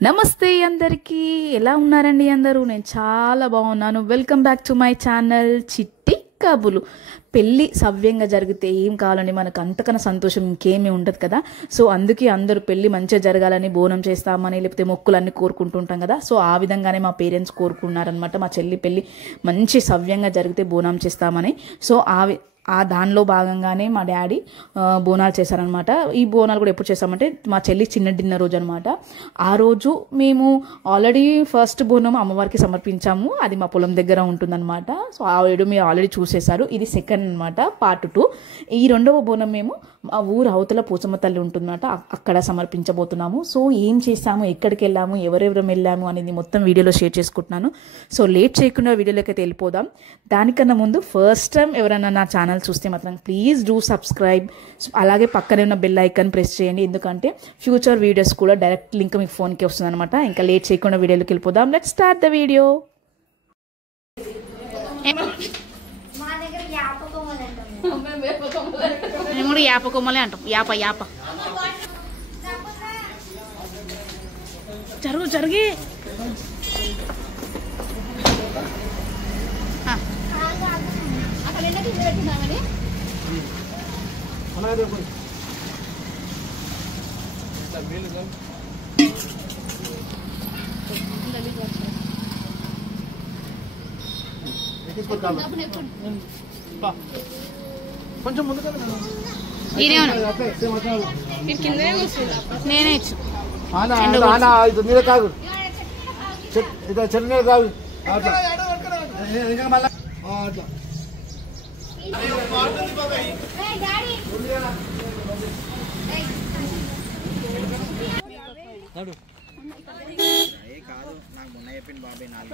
నమస్తే అందరికీ, ఎలా ఉన్నారండి అందరూ? నేను చాలా బాగున్నాను. Welcome back to my channel చిట్టి కబులు. పెళ్ళి సవ్యంగా జరిగితే ఏం కావాలండి, మనకు అంతకన్నా సంతోషం ఇంకేమీ ఉండదు కదా. సో అందుకే అందరూ పెళ్ళి మంచిగా జరగాలని బోనం చేస్తామని లేకపోతే మొక్కులన్నీ కోరుకుంటుంటాం కదా. సో ఆ విధంగానే మా పేరెంట్స్ కోరుకున్నారనమాట. మా చెల్లి పెళ్ళి మంచి సవ్యంగా జరిగితే బోనం చేస్తామని. సో దానిలో భాగంగానే మా డాడీ బోనాలు చేశారనమాట. ఈ బోనాలు కూడా ఎప్పుడు చేస్తామంటే మా చెల్లి చిన్న డిన్నర్ రోజు అనమాట. ఆ రోజు మేము ఆల్రెడీ ఫస్ట్ బోనం అమ్మవారికి సమర్పించాము. అది మా పొలం దగ్గర ఉంటుందన్నమాట. సో ఆ వీడియో మీరు ఆల్రెడీ చూసేశారు. ఇది సెకండ్ అనమాట, పార్ట్ 2. ఈ రెండవ బోనం మేము మా ఊరు అవతల పోచమ్మ తల్లి ఉంటుందన్నమాట, అక్కడ సమర్పించబోతున్నాము. సో ఏం చేస్తాము, ఎక్కడికి వెళ్ళాము, ఎవరెవరం వెళ్ళాము అనేది మొత్తం వీడియోలో షేర్ చేసుకుంటున్నాను. సో లేట్ చేయకుండా వీడియోలోకి అయితే వెళ్ళిపోదాం. దానికన్నా ముందు ఫస్ట్ టైం ఎవరైనా నా ఛానల్ చూస్తే మాత్రం ప్లీజ్ డూ సబ్స్క్రైబ్. అలాగే పక్కనే ఉన్న బెల్ ఐకాన్ ప్రెస్ చేయండి, ఎందుకంటే ఫ్యూచర్ వీడియోస్ కూడా డైరెక్ట్ లింక్ మీకు ఫోన్కి వస్తుంది అనమాట. ఇంకా లేట్ చేయకుండా వీడియోలోకి వెళ్ళిపోదాం. Let's start the video. యాప కొమ్మలే అంటాం. యాప యాప జరిగి కొంచెం ముందు నేనే ఇచ్చు నీళ్ళ కాదు, చెట్టు నీళ్ళు కాదు. అట్లా మళ్ళా అట్లా కాదు. నాకు మొన్న చెప్పింది బాబాయ్ 4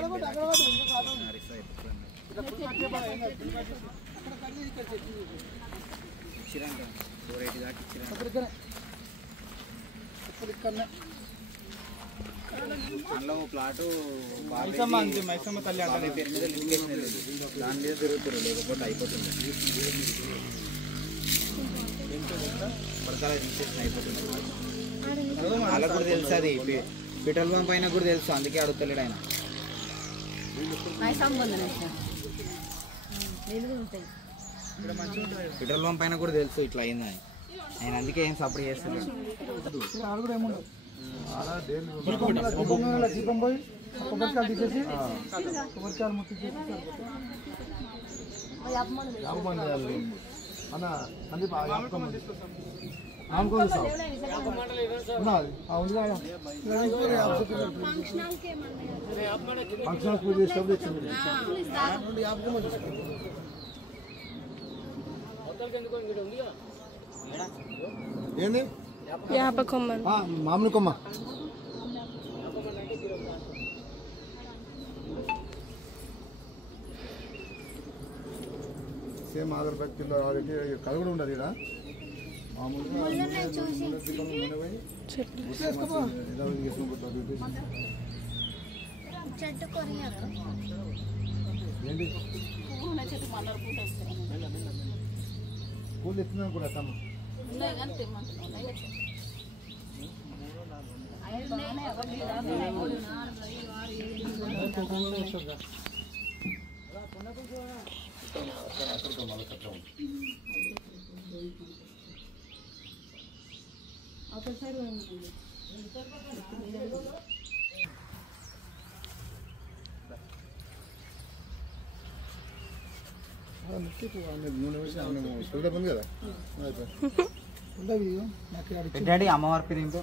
ఇచ్చిరంట 480 దాకా ఇచ్చిరంట. అందులో ప్లాటు మైసమ్మ తల్లి అంటే పేరు మీద లింకేషన్ లేదు, దాని మీద తిరుగుతారు, లేకపోతే అయిపోతుంది. పడతాల రిజిస్ట్రేషన్ అయిపోతుంది. వాళ్ళకు కూడా తెలుసు, అది పెట్రోల్ పంప్ అయినా కూడా తెలుసు, అందుకే అడుగుతలేడు ఆయన. పెట్రోల్ పంప్ అయినా కూడా తెలుసు ఇట్లా అయిందని, ఆయన అందుకే ఏం సపోర్ట్ చేస్తలేడు. దీపం పోయి కొబ్బరికాయలు తీసేసి కొబ్బరికాయలు ముట్టి అన్న అంది ఫంక్షన్ పూజ చేసేటప్పుడు ఇచ్చింది. ఏంది మామిడి కొమ్మ. సేమ్ ఆధార్ భక్తిలో కథ కూడా ఉండదు ఇక్కడ. మామూలుగా పూలు ఎత్తున్నాను కూడా తమ డాడీ అమ్మవారి పేరు ఏంటో?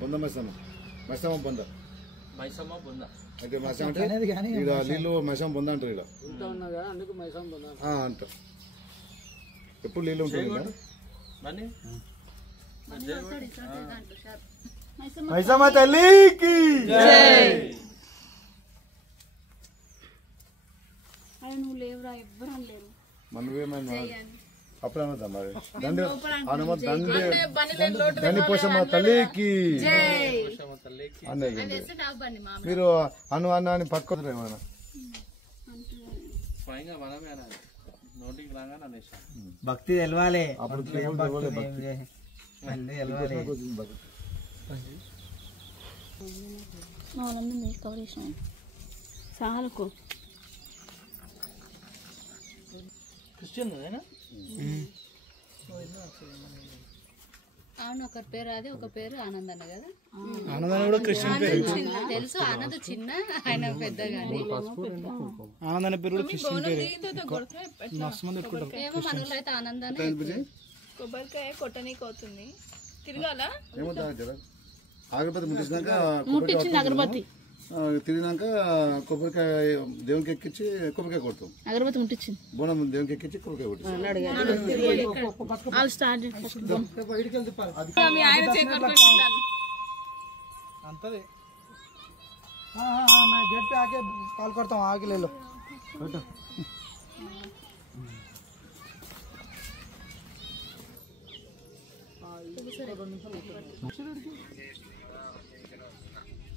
బొంద మైసమ్మ. మైసమ్మ బొంద. అయితే మైసమ్మ అంటే ఇక్కడ నీళ్ళు మైసమ్మ బొంద అంటారు. ఇక్కడ అంటారు ఎప్పుడు నీళ్ళు ఉంటుంది కదా. మైసమ్మ తల్లికి మనమేమైనా అప్పుడు అనొద్దాం మరి. దండి పోషమ్మ తల్లికి అన్నది. మీరు అను అన్న అని పట్టుకోరు ఏమైనా భక్తి తెలవాలి. కవర్ చేసిన చాలకు క్రిస్టియన్ అవును, ఒక పేరు అది, ఒక పేరు ఆనంద్ అన్న కదా. ఆనంద్ కూడా క్రిస్టియన్ పేరు తెలుసు, ఆనంద్ చిన్న, ఆయన పెద్దగా. ఆనంద్ అనే పేరు కూడా క్రిస్టియన్ పేరు. మస్తు మంది పెట్టుకుంటారు. ఏమో మన ఊళ్ళో అయితే ఆనంద్ అన్న. కొబ్బరికాయ కొట్టనీకి అవుతుంది, తిరగాల అగరబత్తి ముట్టించింది. అగరబత్తి తిరిగినాక కొబ్బరికాయ దేవునికి ఎక్కించి కొబ్బరికాయ కొడతాం. అగరబత్తి ముట్టించింది. బోనం దేవునికి ఎక్కించి కొబ్బరికాయ కొడతాం. अंतरे हाँ हाँ हाँ मैं गेट पे आके कॉल करता हूँ, आके ले लो बैठो।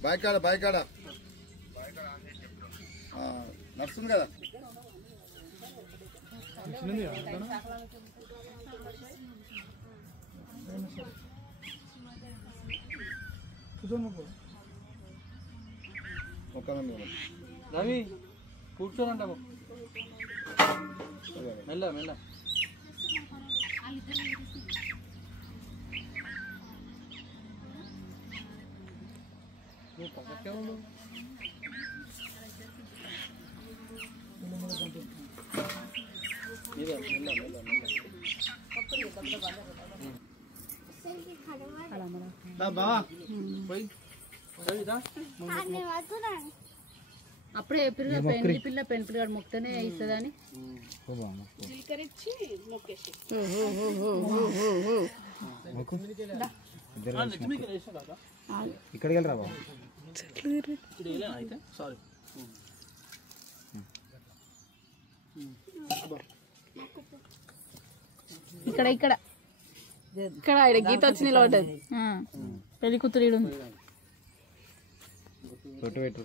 బాయ్ కాడ నడుస్తుంది కదా. రవి కూర్చోనంటాము మెల్ల మెల్ల. అప్పుడే పిల్ల పెన్ పిల్లగాడు మొక్కనే ఇస్తుందని ఇక్కడికి వెళ్ళరా బాబు. ఇక్కడ ఇక్కడ ఇక్కడ ఇక్కడ గీత వచ్చి నిలబడ్డది. పెళ్లి కూతురు ఈడు ఉంది. పెట్టు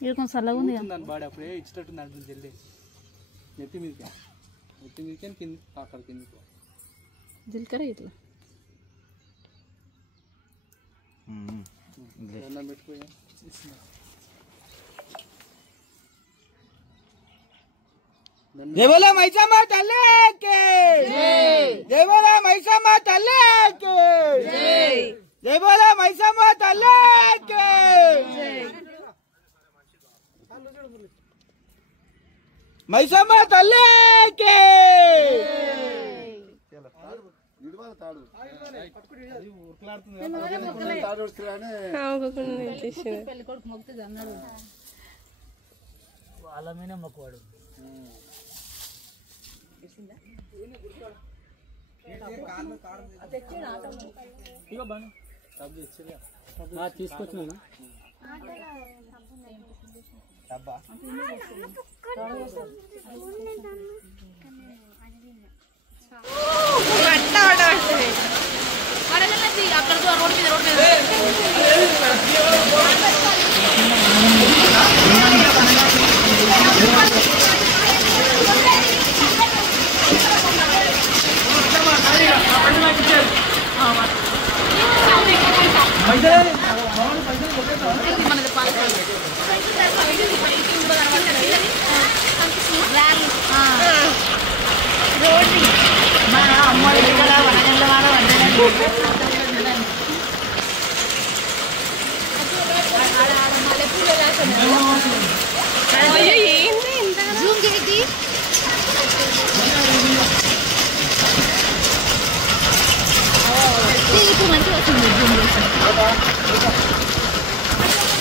ఇది కొంచెం చల్లగా ఉంది. బాడీ అప్పుడే ఇచ్చినట్టుంది అంటే జల్లి నెత్తి మీదకి కింది అక్కడ కిందికి జీలకర్ర ఇట్లా పెట్టుకోయా. జై బోలో మైసమ్మ తల్లికి జై, బోలో మైసమ్మ తల్లికి జై, బోలో మైసమ్మ తల్లికి మైసమ్మ తల్లికి. పెళ్లి కొడుకు మొక్కుతుంది అన్నాడు. వాళ్ళ మీద మొక్కువాడు. తీసుకొచ్చిన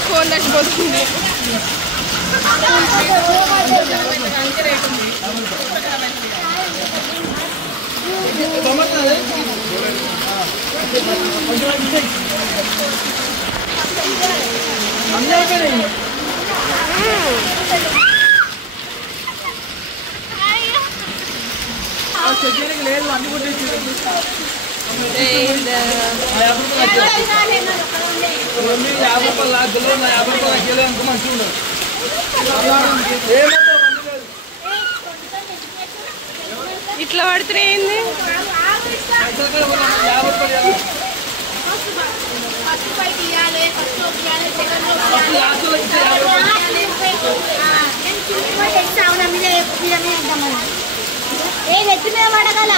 ఫోన్ దచ్చిపోతుంది. లేదు అన్ని కూడా $50 లాక్కులు $50 కిలో ఎంత మంచిగా ఉండదు. ఇట్లా పడుతున్నాయి ఏంది ఏ నెత్తి మీద పడగల